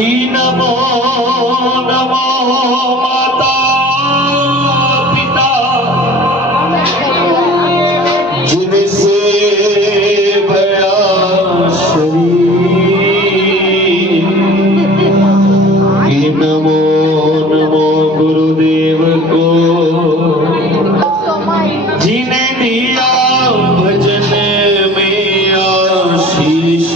की नमो नमो माता पिता जिनसे भया शरीर की नमो नमो गुरुदेव को जिन्हें दिया भजन में आशीष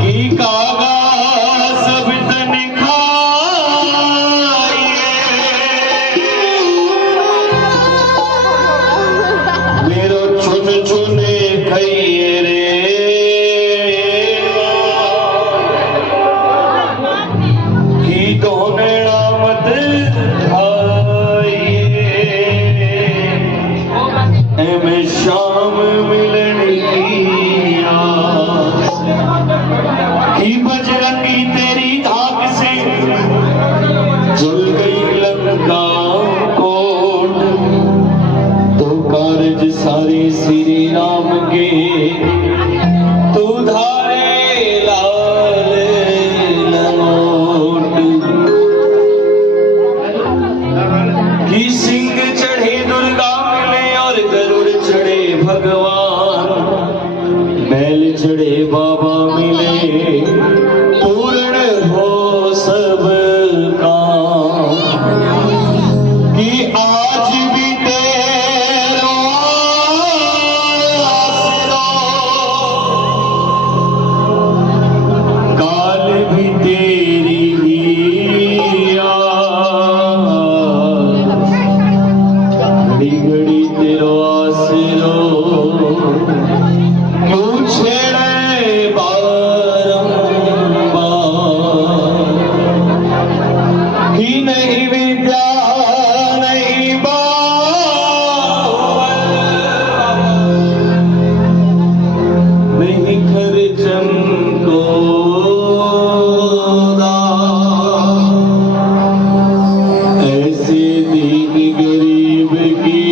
की कागा सब तन खाइए मेरो चुन चुने खाइए रे की दोने नामत खाइए मैं शाम मिलन की आस की बजरंगी तेरी धाक से जल गई लंका कोट तो कारज सारे श्री राम के तू धारे लाल लंगोट की सिंह चढ़े दुर्गा मिले और गरुड़ चढ़े भगवान बैल चढ़े बाबा मिले पूर्ण हो सब काम कि आज भी तेरो आसरो काल भी तेरी ही आस घड़ी घड़ी तेरो आसरो क्यों छेड़े बारंबार कि नहीं विद्या नहीं बावल नहीं खर्चन को ऐसे दीन गरीब की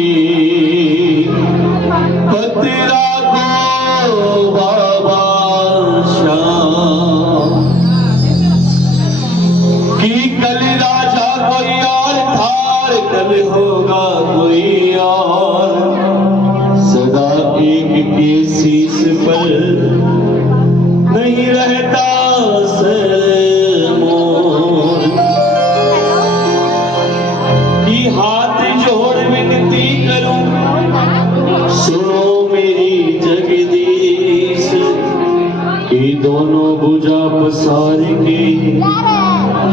पतरा बाबा श्याम कि कल राजा कोई और था कल होगा कोई और सदा एक के शीश पर नहीं रहता सरमोर कि हाथ जोड़ विनती करूं सुनो मेरी जगदीश कि दोनों भुजा पसार के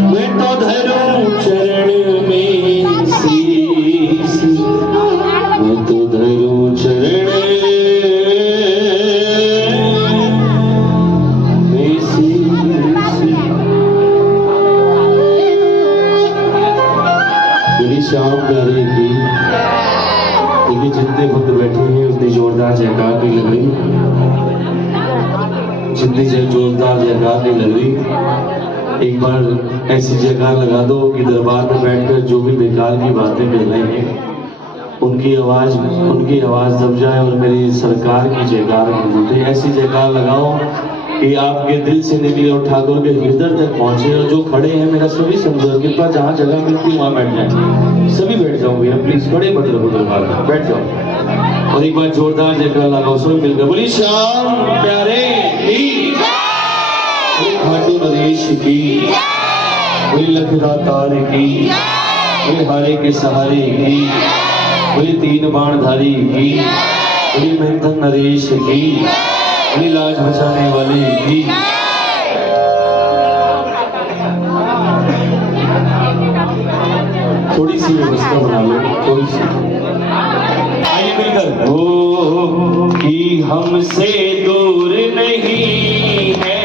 मैं तो धरूं चरण में शीश मैं तो धरूं चरण में शीश मेरी शाम प्यारे की क्योंकि जितने भक्त बैठे हैं उतनी जोरदार जयकार नहीं लग रही जितनी जोरदार जयकार नहीं लग रही एक बार ऐसी जगह लगा दो कि दरबार में बैठकर जो भी बेकार की बातें कर रहे हैं उनकी आवाज दब जाए और मेरी सरकार की जयकार गूंजे। ऐसी जयकार लगाओ कि आपके दिल से निकले और ठाकुर के हृदय तक पहुंचे। और जो खड़े हैं मेरा सभी समझो कृपा जहाँ जगह मिलती है वहां बैठ जाए। सभी बैठ जाओ भैया प्लीज, बड़े मत रहो दरबार में, बैठ जाओ और एक बार जोरदार जयकार लगाओ सब मिलकर। बोली श्याम प्यारे की खाटू नरेश की, कोई लखदातार की, कोई हारे के सहारे की, कोई तीन बाणधारी की, कोई मेहनत नरेश की, कोई लाज बचाने वाले की। थोड़ी सी व्यवस्था बना लो, थोड़ी सी आइए मिलकर। ओ कि हमसे दूर नहीं है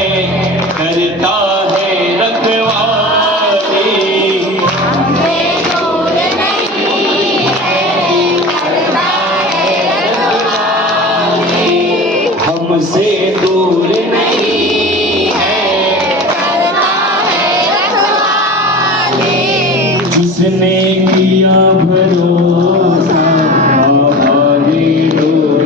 करता है रखवाली, हमसे दूर नहीं है करता है रखवाली, हमसे दूर नहीं है करता है रखवाली, जिसने किया भरोसा आगे डोर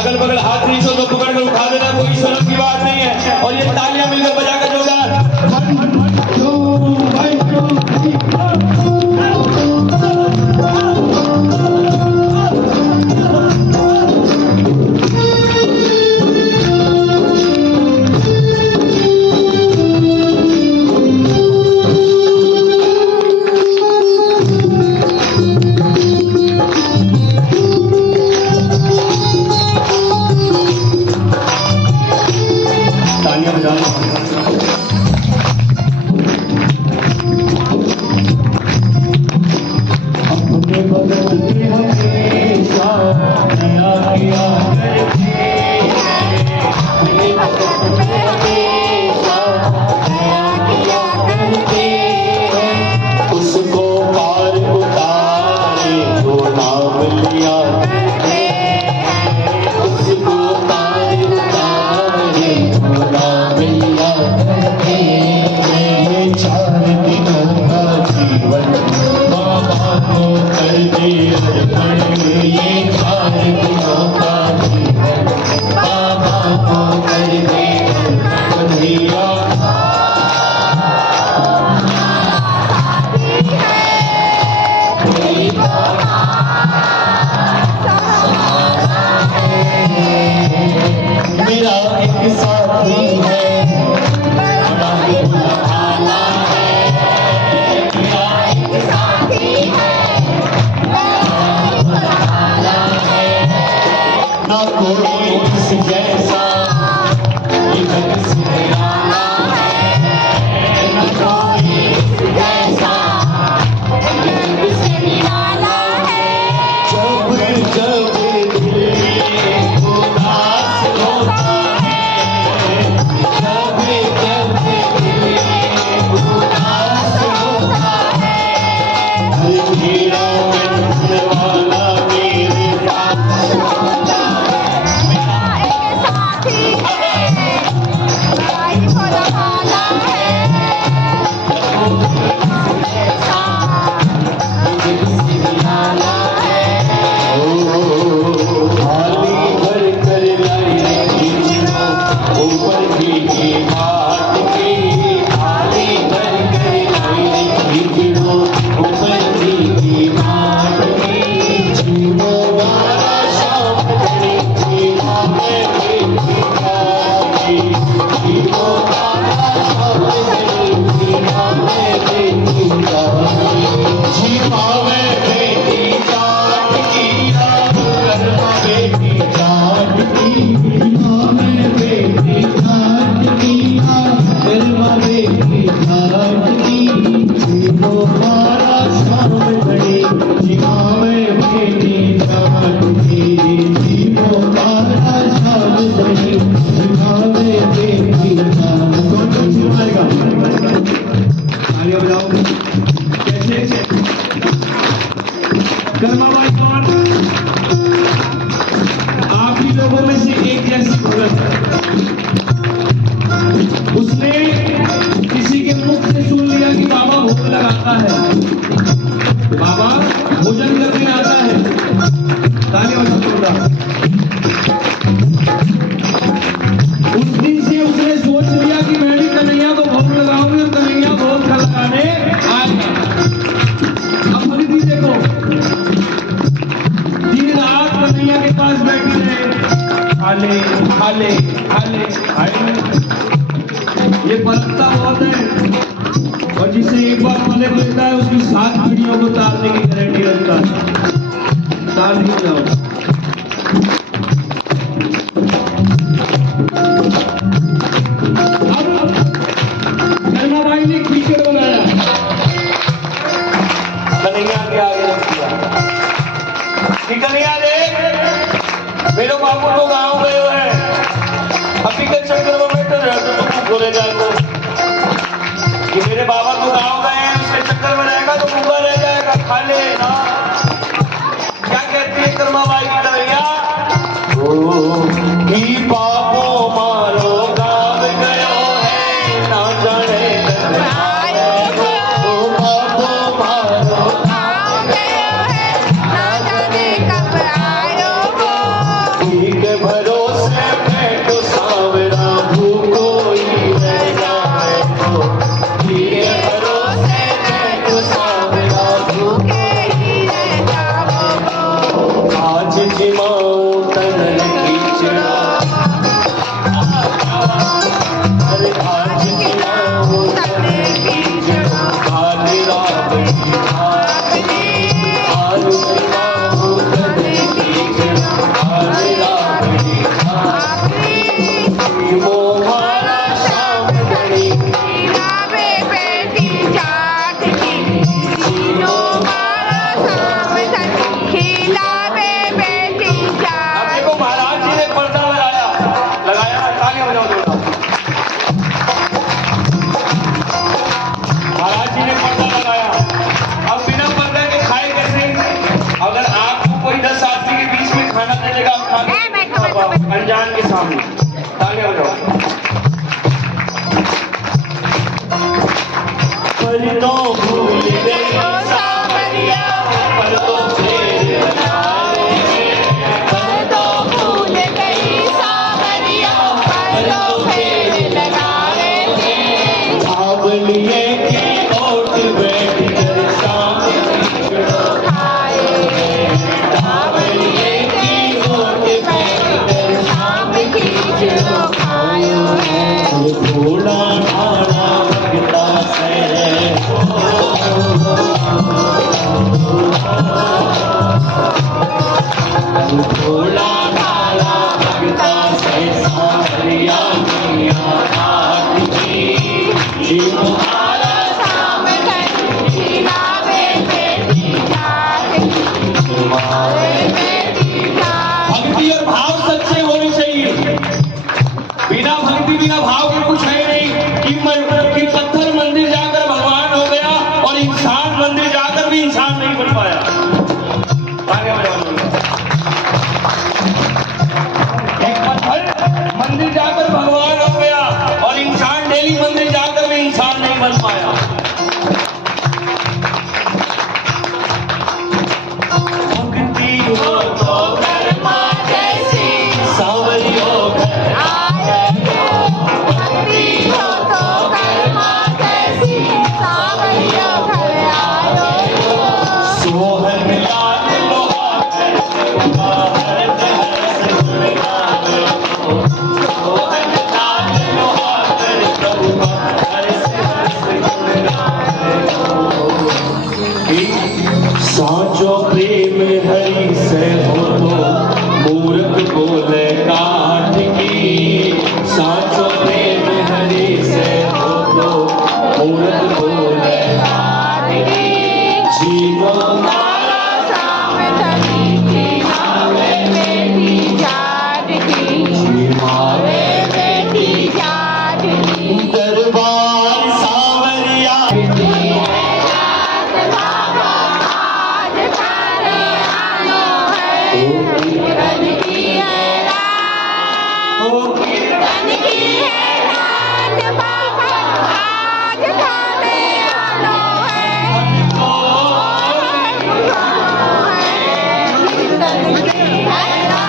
अगल बगल हाथ नीचे तो पकड़ कर उठा देना, कोई शर्म की बात नहीं है। और ये तालियां मिलकर बजाकर उसने किसी के मुख से सुन लिया कि बाबा भोग लगाता है, बाबा भोजन करने आता है। तालियां बजाओ। दूंगा। उस दिन से उसने सोच लिया कि मैं भी कन्हैया को भोग लगाऊंगी और कन्हैया भोग लगाने आएगा। अब भक्ति देखो, दिन रात कन्हैया के पास बैठी रहे, खाले खाले खाले खाले। ये परखता बहुत है और जिसे एक बार पलक लेता है उसकी 7 पीढ़ियों को तारने की गारंटी रखता है। तार नहीं जाओ। अब शर्माबाई ने कीचड़ बनाया, कन्हैया के आगे रख दिया कि कन्हैया देख, मेरे बाबू को गाँव गए हुए हैं, अभी के चक्कर में बैठे रहे तो तुम बोले जाओ कि मेरे बाबा तो गाँव गए हैं, उसके चक्कर में रहेगा तो भूखा रह जाएगा, खा ले ना। क्या कहती है कर्माबाई की कन्हैया? कि बाबो मारो गाँव गयो है, ना जाने बाबो मारो गाँव गयो है, ना जाने कब आयो हो। ठीक भरोसे बैठो सावरा, भूखो ही रह जाए तो। ठीक भरोसे बैठो सावरा, भूखे ही रह जाओ। आज जिमाओ तन खींचना, अरे आज जिमाओ तन खींचना, खाली रात की खाली, आज जिमाओ तन खींचना, खाली रात की खाली। वो मारा शाम घड़ी, खिलावे बेटी जाट की, जीनो मारा सावधान, खिलावे बेटी अब जाट। देखो महाराज जी ने पर्दा लगाया, तालियां बजाओ जोरदार। महाराज जी ने पर्दा लगाया, अब बिना पर्दे के खाए कैसे? अगर आपको कोई 10 आदमी के बीच में खाना दे देगा, आप खा लो अनजान के सामने। तालियां बजाओ। पर्दों भूल गई सावरिया, पर्दों फेर लगाए, पर्दों भूल गई सावरिया, पर्दों फेर लगाए थे। सावलिए की ओट बैठ कर शाम खिचड़ो खाए, सावलिए की ओट बैठ कर शाम खिचड़ो खायो है। थोड़ा ढाला भगता से, थोड़ा ढाला भगता से, सावरिया मियां आठ की जीव मारा सावधान, खिलावे बेटी जाट की, मारे। बेटी जाट। भक्ति और भाव सच्चे होने चाहिए। बिना भक्ति बिना भाव के कुछ है नहीं। कि पत्थर मंदिर जाकर भगवान हो गया और इंसान मंदिर जाकर भी इंसान नहीं बन पाया। आगे बढ़ो। एक पत्थर मंदिर जाकर भगवान हो गया और इंसान डेली मंदिर जाकर भी इंसान नहीं बन पाया। भक्ति हो तो कर्मा जैसी सावरी हो घर आए हो, भक्ति हो तो कर्मा जैसी, सावरिया घर आयो हो। सोहन लाल लोहा करवा हर हर सुन गावे हो। सोहन लाल लोहा करवा हर हर सुन गावे हो। साचो प्रेम हरि से हो तो मूर्ख बोले काठ की। साचो प्रेम हरि से हो तो मूर्ख बोले काठ की। जीवो मारा सावधान, खिलावे बेटी जाट की, मारे बेटी जाट की। दरबार सावरिया जात बाबा आज थारे आयो है, कीर्तन की है रात, कीर्तन की है रात बाबा आज थारे आयो है। कीर्तन की है रात।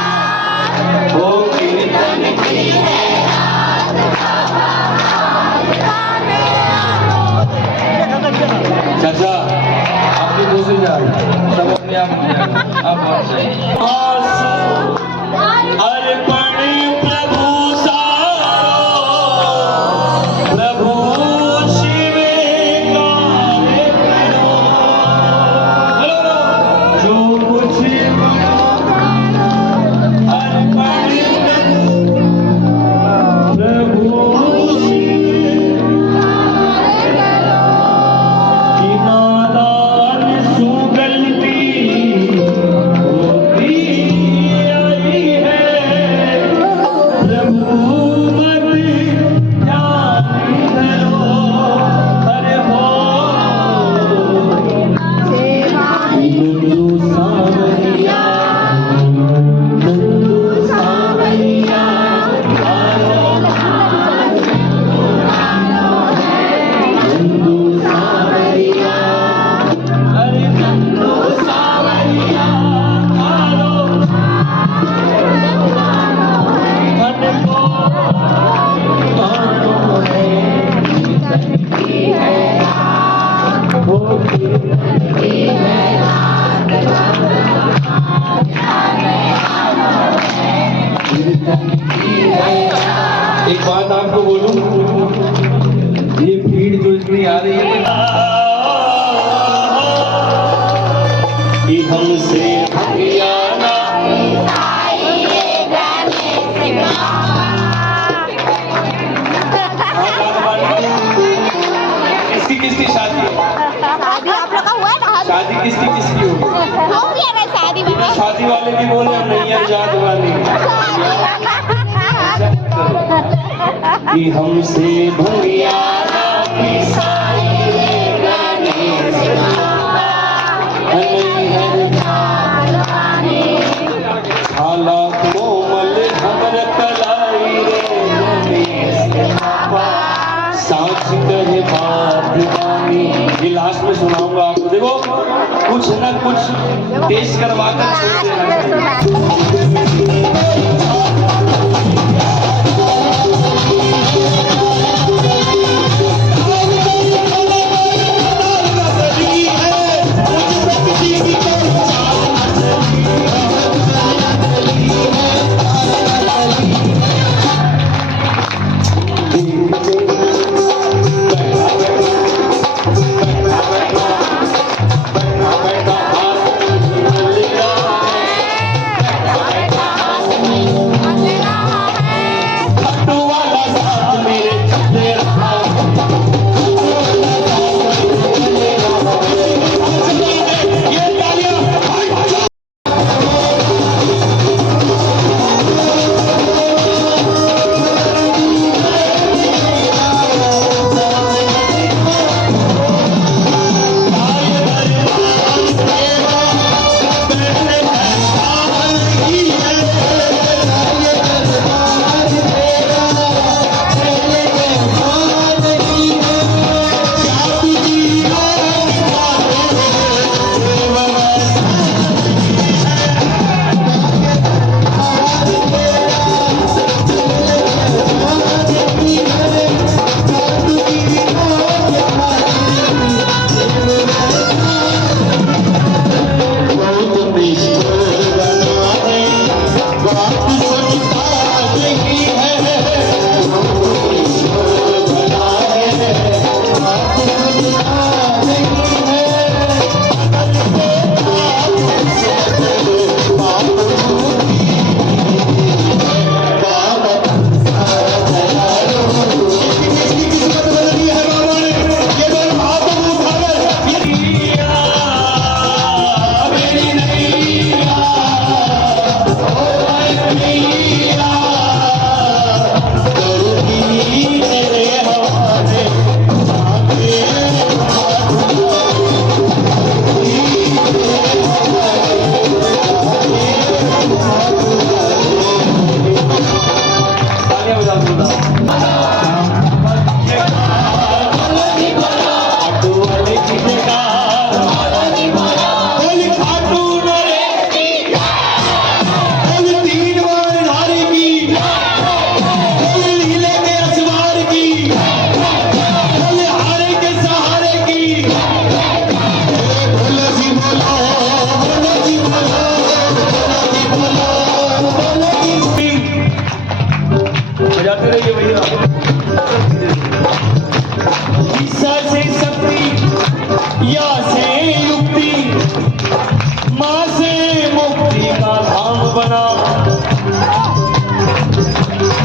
अर्पण प्रभु सारो, प्रभु शिव गाए करो। जो कुछ अर्पण प्रभु की नादान सुगलती होती आई है, प्रभु मत जाने करो। अरे हो नंदू सावरिया, नंदू सावरिया, नंदू सावरिया, अरे नंदू सावरिया कारो, मन को कानो है, करती है होती है। एक बात आपको बोलूं, ये भीड़ जो इतनी आ रही है कि हमसे हरियाणा किसकी किसकी शादी है? शादी आप लोग का हुआ है ना? शादी किसकी किसकी होगी? हो गया ना शादी बिना शादी वाले भी बोले हम नहीं है जात वाले कि हमसे भरियाणा की सारी गाने हाला कोमल हमर कलाई रे साच कहे बात वानी। ये लास्ट में सुनाऊंगा आपको, देखो कुछ न कुछ पेश करवा कर छोड़ देना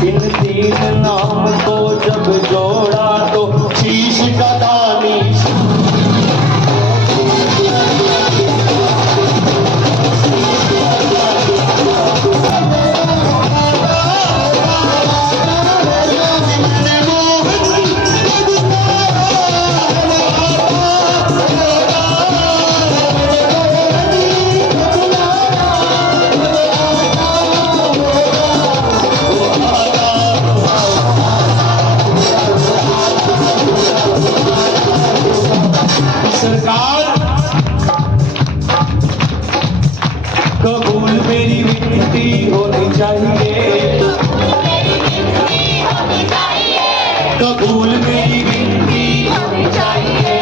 इन तीन नाम को जब जोड़ा तो शीश का दानी सरकार कबूल मेरी विनती होनी चाहिए, कबूल मेरी विनती होनी चाहिए,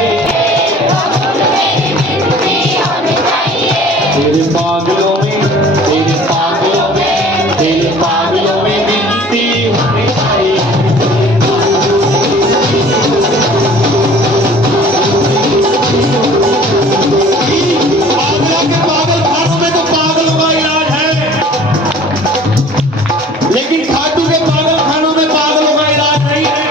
तेरे पागलों में तेरे पागलों में तेरे पागलों में विनती होनी चाहिए। लेकिन खाटू के पागल खानों में पागलों का इलाज नहीं है।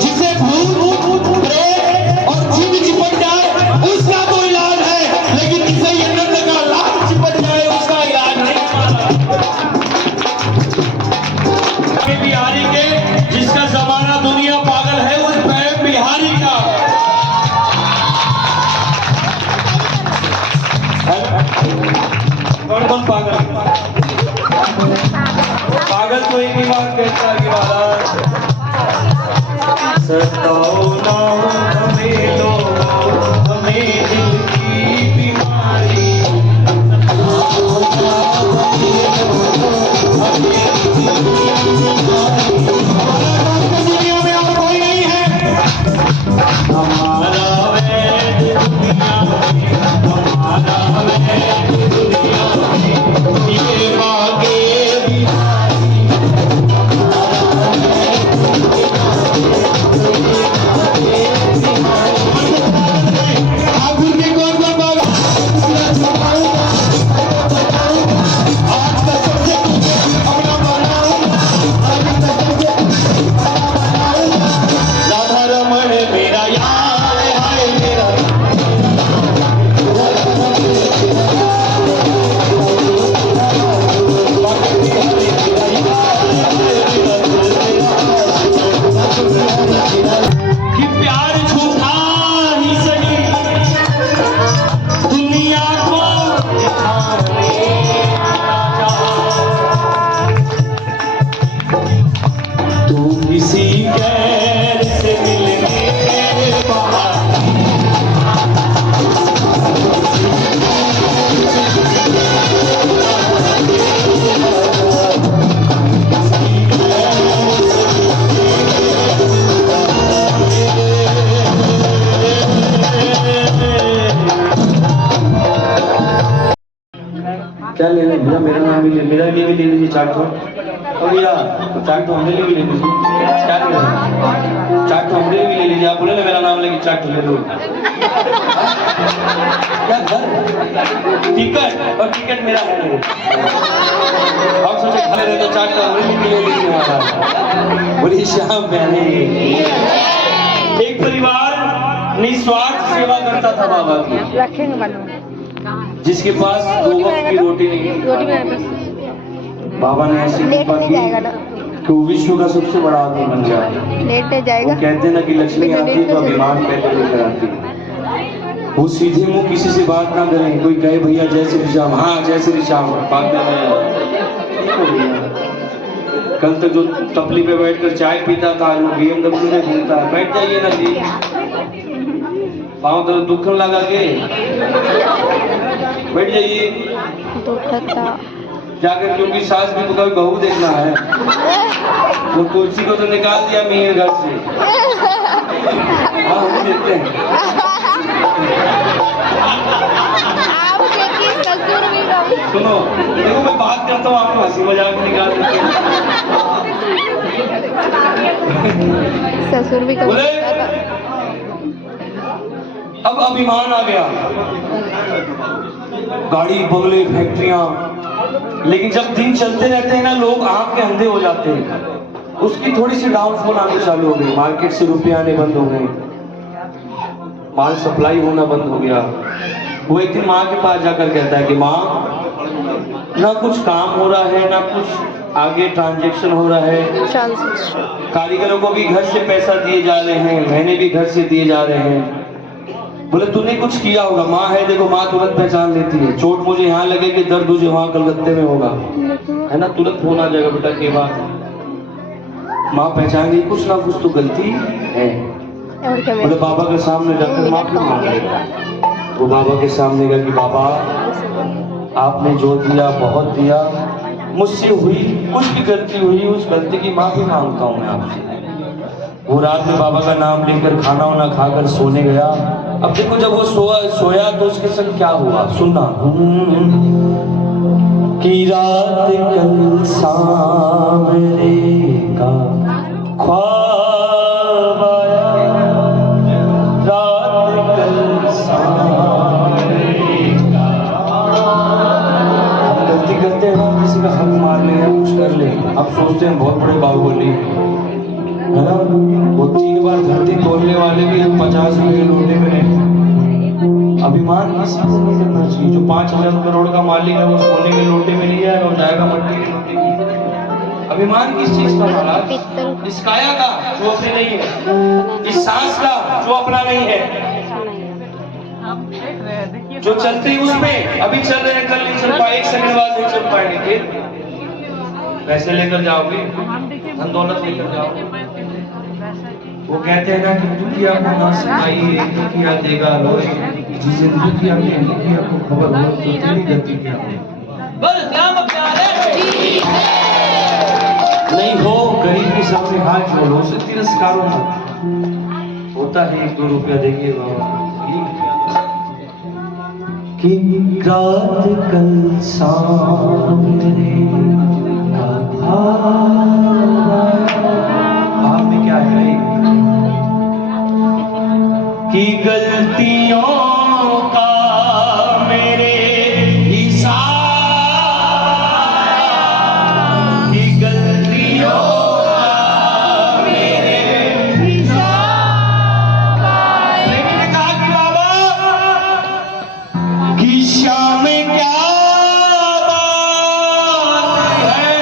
जिसे भूत प्रेत और जिन चिपट जाए उसका तो इलाज है, लेकिन जिसे ये नंद का लाल चिपट जाए उसका इलाज नहीं है। बिहारी के जिसका जमाना दुनिया पागल है उस पैर बिहारी का कौन कौन पागल पागल तो एक ही बात कहता है कि महाराज सताओ ना हमें लोगों हमें दिल की बीमारी दुनिया में अब कोई नहीं है हमारा वैद दुनिया में हमारा वैद दुनिया में ये मांगे क्या ले लें भैया, मेरा नाम भी ले, मेरा लिए भी ले लीजिए चाट तो भैया चाट तो हमारे लिए भी ले लीजिए। क्या ले रहे चाट तो हमारे लिए भी ले लीजिए। आप बोले ना मेरा नाम लेके चाट ले लो। क्या घर टिकट और टिकट मेरा है नहीं। आप सोचे खड़े रहे तो चाट तो हमारे लिए भी ले लीजिए। हमारा बोलिए श्याम बहने। एक परिवार निस्वार्थ सेवा करता था बाबा की, रखेंगे बनो जिसके पास दो वक्त की रोटी नहीं। बाबा ने ऐसी कृपा की कि वो विश्व का सबसे बड़ा आदमी बन जाए। लेटे जाएगा। वो कहते हैं ना कि लक्ष्मी आती है तो अभिमान पहले लेकर आती है। वो सीधे मुंह किसी से बात ना करें, कोई कहे भैया जय श्री श्याम, हाँ जय श्री श्याम, बात कर रहे हैं। कल तक जो टपली पे बैठकर चाय पीता था वो BMW में घूमता है। बैठ जाइए ना जी, पाँव तो दुखन लगा के बैठ जाइए। जाकर क्योंकि सास भी तो कभी बहू देखना है। वो तुलसी को तो निकाल दिया मीर घर से। हाँ हम देखते हैं। सुनो देखो मैं बात करता हूँ, आपको हंसी मजाक निकाल देते हैं। ससुर भी बोले अब अभिमान आ गया। गाड़ी बंगले फैक्ट्रियां, लेकिन जब दिन चलते रहते हैं ना लोग आंख के अंधे हो जाते हैं। उसकी थोड़ी सी डाउनफॉल आनी चालू हो गई, मार्केट से रुपये आने बंद हो गए, माल सप्लाई होना बंद हो गया। वो एक दिन माँ के पास जाकर कहता है कि माँ, ना कुछ काम हो रहा है, ना कुछ आगे ट्रांजैक्शन हो रहा है, कारीगरों को भी घर से पैसा दिए जा रहे हैं, महीने भी घर से दिए जा रहे हैं। बोले तूने कुछ किया होगा। माँ है, देखो माँ तुरंत पहचान लेती है, चोट मुझे यहाँ लगे कि दर्द मुझे वहाँ कलकत्ते में होगा, है ना, तुरंत फोन आ जाएगा बेटा के बात। माँ पहचान गई कुछ ना कुछ तो गलती है। बोले बाबा के सामने जाकर माफी मांगेगा। वो बाबा के सामने गया कि बाबा आपने जो दिया बहुत दिया, मुझसे हुई कुछ भी गलती हुई, उस गलती की माफी मांगता हूँ मैं आपसे। वो रात में बाबा का नाम लेकर खाना वाना खाकर सोने गया। अब देखो जब वो सोया तो उसके संग क्या हुआ, सुनना। कि रात कल सांवरे का ख्वाब आया, रात कल सांवरे का। हम गलती करते हैं ना, किसी का हक मार ले या कुछ कर ले, अब सोचते हैं बहुत बड़े बाहुबली है ना। वो 3 बार धरती तोड़ने वाले भी 50 रुपये लूटने में। अभिमान किसी को नहीं करना चाहिए। जो 5,000 करोड़ का मालिक है वो सोने के लोटे में नहीं जाएगा, वो जाएगा मट्टी के लोटे में। अभिमान किस चीज का महाराज? इस काया का जो अपने नहीं है, इस सांस का जो अपना नहीं है, जो चलते ही उसमें अभी चल रहे हैं, कल नहीं चल पाए, 1 सेकंड बाद नहीं चल पाएंगे। फिर पैसे लेकर जाओगे, धन दौलत लेकर जाओगे। वो कहते हैं ना कि दुखिया को ना सिखाइए, दुखिया देगा रोए, जिसे दुखिया के दुखिया को खबर हो तो तेरी गति क्या है। बस नाम प्यारे नहीं हो, गरीब के सामने हाथ जोड़ो, उसे तिरस्कारो मत। होता है 1-2 रुपया देखिए बाबा कि रात कल सांवरे का भाव में क्या है कि गलतियों का मेरे हिसाब, कि गलतियों का मेरे हिसाब। लेकिन कहा कि बाबा कि शाम क्या बात है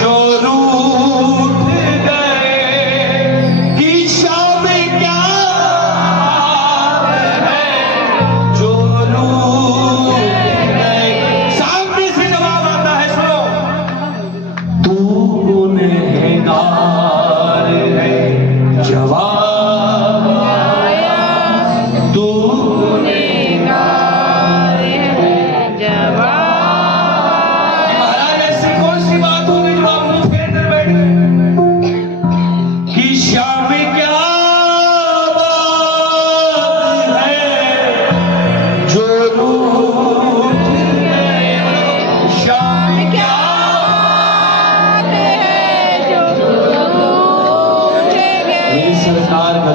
जो रूठ गए, कि शाम क्या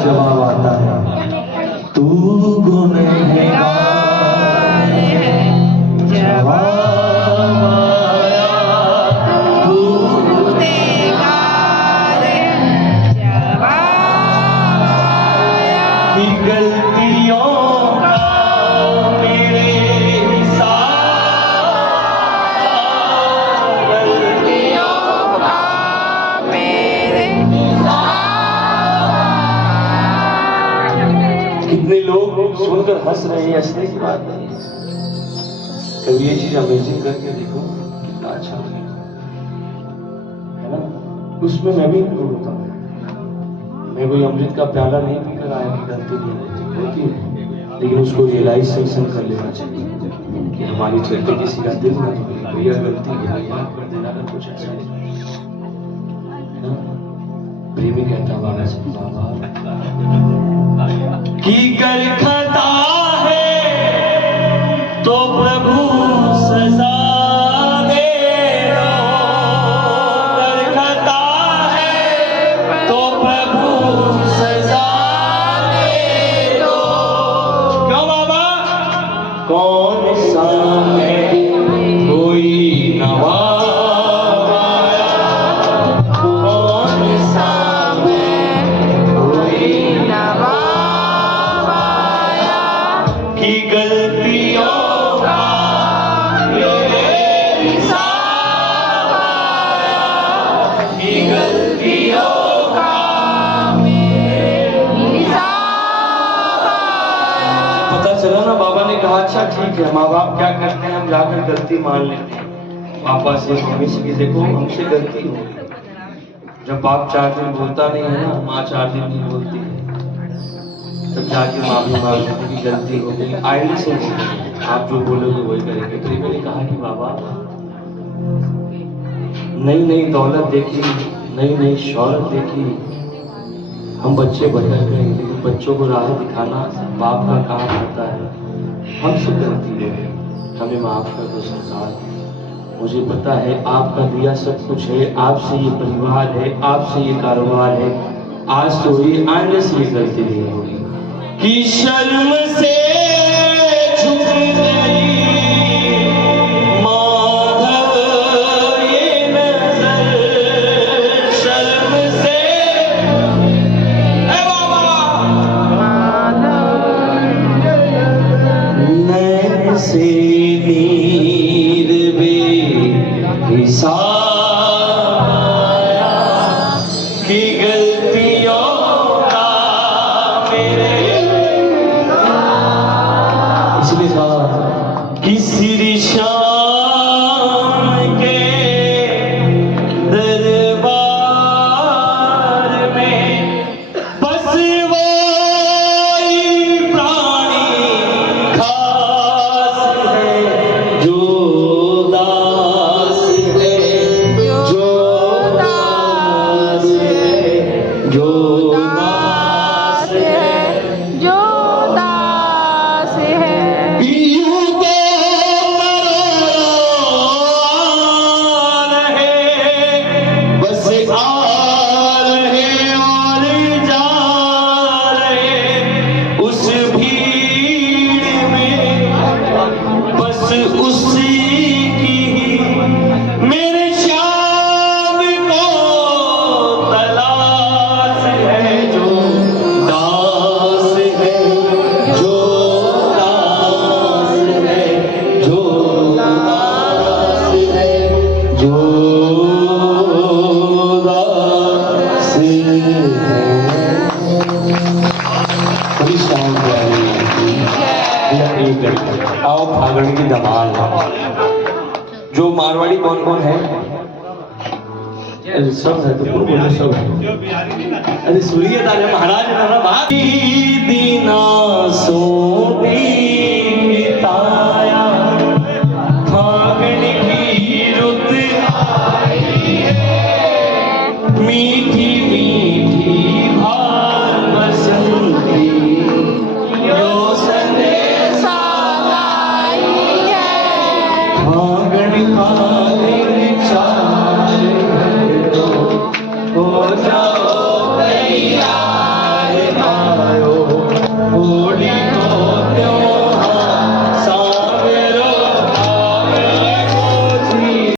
जवाब आता है, तू गुनहगार है, जवाब आया, तू गुनहगार है, जवाब आया, कि गलतियों का मेरे हिसाब, गलतियों का मेरे हिसाब। कितने लोग सुनकर हंस रहे हैं, हंसने की बात नहीं। कभी ये चीज अमेजिंग करके देखो कितना अच्छा है ना। उसमें मैं भी इंक्लूड होता हूँ। मैं कोई अमृत का प्याला नहीं पीकर आया कि गलती नहीं होती है, लेकिन उसको रियलाइजेशन कर लेना चाहिए कि हमारी चलते किसी का दिल ना टूटे, भैया गलती है माफ कर देना, अगर कुछ ऐसा प्रेमी कहता बाबा से बाबा की कर खता है तो प्रभु सजा दे दो, कर खता है तो प्रभु सजा दे दो। क्यों बाबा? कौन अच्छा ठीक है, माँ बाप क्या करते हैं, हम जाकर गलती मान लेते हैं पापा से मम्मी से कि देखो हमसे गलती हो गई। जब बाप 4 दिन बोलता नहीं है ना, माँ 4 दिन नहीं बोलती है, तब जाके माफी मांगते कि गलती हो गई, आइंदा से नहीं करेंगे, आप जो बोलोगे वही करेंगे। तो मैंने कहा कि बाबा नई नई दौलत देखी, नई नई शौहरत देखी, हम बच्चे भटक गए, लेकिन बच्चों को राह दिखाना बाप का काम होता है। हमसे गलती है, हमें माफ कर दो सरकार। मुझे पता है आपका दिया सब कुछ है, आपसे ये परिवार है, आपसे ये कारोबार है, आज तो हुई, आइंदा से ये गलती नहीं होगी। कि शर्म से झुक गई माधव ये नजर, शर्म से नैन से नीर बेहिसाब की गलतियों का मेरे, इसलिए कहा किसी शाम के दरबार में बस वही प्राणी खास है जो दास है, जो दास है, जो दास है, जो दास है। यूं तो रहे, बस आ रहे और जा रहे उस भीड़ में, बस उसी की मेरे श्याम को तलाश है, जो दास है, जो दास है, जो दास है, जो दास है। बड़ी शाम प्यारी आओ फागण की धमाल। जो मारवाड़ी कौन कौन है? अरे सब है, तो बोलो सब है। अरे सुनिए तारे महाराज ना बात दीना सोनी ताया फागण की रुत आई है, मीठी मीठी भार बसंती यो संदेश आई है। फागण का दिन चार हो जा